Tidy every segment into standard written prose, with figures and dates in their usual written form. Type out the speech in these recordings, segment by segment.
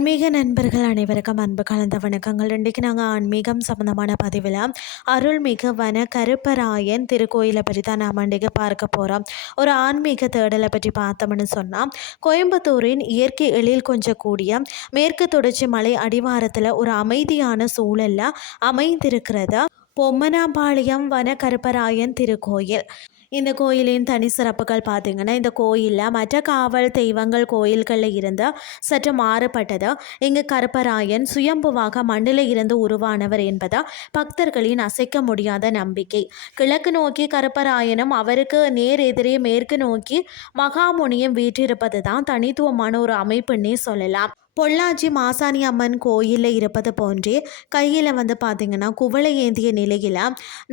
ஆன்மீக நண்பர்கள் அனைவருக்கும் அன்பு கலந்த வணக்கங்கள். இன்றைக்கு நாங்கள் ஆன்மீகம் சம்பந்தமான பதிவில் அருள்மிகு வன கருப்பராயன் திருக்கோயிலை பற்றி தான் நாம் இன்றைக்கு பார்க்க போகிறோம். ஒரு ஆன்மீக தேடலை பற்றி பார்த்தோம்னு சொன்னால், கோயம்புத்தூரின் இயற்கை எழில் கொஞ்சம் கூடிய மேற்கு தொடர்ச்சி மலை அடிவாரத்தில் ஒரு அமைதியான சூழலில் அமைந்திருக்கிறது பொம்மனாம்பாளையம் வன கருப்பராயன் திருக்கோயில். இந்த கோயிலின் தனி சிறப்புகள் பார்த்திங்கன்னா, இந்த கோயிலில் மற்ற காவல் தெய்வங்கள் கோயில்களில் இருந்து சற்று மாறுபட்டது. இங்கு கருப்பராயன் சுயம்புவாக மண்ணில் இருந்து உருவானவர் என்பது பக்தர்களின் அசைக்க முடியாத நம்பிக்கை. கிழக்கு நோக்கி கருப்பராயனும் அவருக்கு நேர் எதிரே மேற்கு நோக்கி மகாமுனியும் வீற்றிருப்பது தான் தனித்துவமான ஒரு அமைப்புன்னே சொல்லலாம். பொள்ளாச்சி மாசாணி அம்மன் கோயிலில் இருப்பது போன்றே கையில் பார்த்திங்கன்னா குவளை ஏந்திய நிலையில்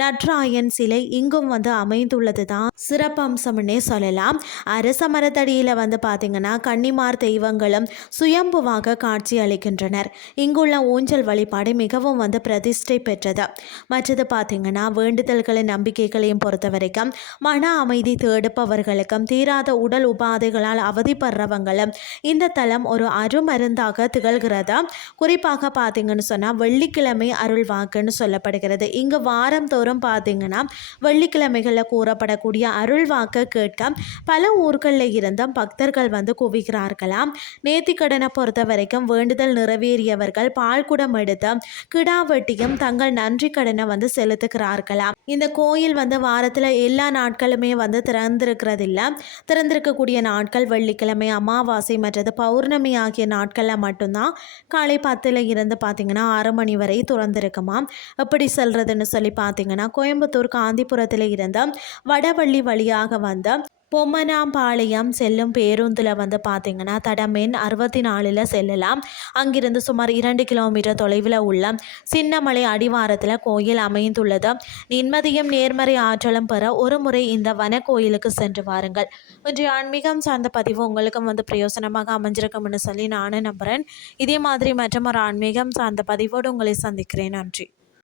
நட்ராயன் சிலை இங்கும் அமைந்துள்ளது தான் சிறப்பம்சம்னே சொல்லலாம். அரச மரத்தடியில் பார்த்திங்கன்னா கன்னிமார் தெய்வங்களும் சுயம்புவாக காட்சி அளிக்கின்றனர். இங்குள்ள ஊஞ்சல் வழிபாடு மிகவும் பிரதிஷ்டை பெற்றது. மற்றது பார்த்திங்கன்னா வேண்டுதல்களின் நம்பிக்கைகளையும் பொறுத்த வரைக்கும் மன அமைதி தேடுப்பவர்களுக்கும் தீராத உடல் உபாதைகளால் அவதிப்படுறவங்களும் இந்த தலம் ஒரு அருமருந்து திகழ்கிறது. குறிப்பாக பார்த்தீங்கன்னு சொன்னால் வெள்ளிக்கிழமை அருள் வாக்குன்னு சொல்லப்படுகிறது. இங்கு வாரம் தோறும் பார்த்தீங்கன்னா வெள்ளிக்கிழமைகளில் கூறப்படக்கூடிய அருள் வாக்கு கேட்க பல ஊர்களில் இருந்தும் பக்தர்கள் குவிக்கிறார்களாம். நேர்த்திக்கடனை பொறுத்த வரைக்கும் வேண்டுதல் நிறைவேறியவர்கள் பால்குடம் எடுத்து கிடாவட்டியும் தங்கள் நன்றி கடனை செலுத்துகிறார்களாம். இந்த கோயில் வாரத்தில் எல்லா நாட்களுமே திறந்திருக்கிறதில்ல. திறந்திருக்கக்கூடிய நாட்கள் வெள்ளிக்கிழமை, அமாவாசை மற்றது பௌர்ணமி ஆகிய நாட்கள் மட்டும்தான் காலை 10 இருந்து பார்த்தீங்கன்னா 6 மணி வரை திறந்திருக்குமா. எப்படி செல்றதுன்னு சொல்லி பார்த்தீங்கன்னா, கோயம்புத்தூர் காந்திபுரத்தில் இருந்து வடவள்ளி வழியாக பொம்மனாம்பாளையம் செல்லும் பேருந்தில் பார்த்தீங்கன்னா தடம் எண் 64 செல்லலாம். அங்கிருந்து சுமார் 2 கிலோமீட்டர் தொலைவில் உள்ள சின்னமலை அடிவாரத்தில் கோயில் அமைந்துள்ளது. நிம்மதியும் நேர்மறை ஆற்றலும் பெற ஒரு முறை இந்த வன கோயிலுக்கு சென்று வாருங்கள். இன்றைய ஆன்மீகம் சார்ந்த பதிவு உங்களுக்கும் பிரயோசனமாக அமைஞ்சிருக்கும்னு சொல்லி நானும் நம்புகிறேன். இதே மாதிரி மற்றும் ஒரு ஆன்மீகம் சார்ந்த பதிவோடு உங்களை சந்திக்கிறேன். நன்றி.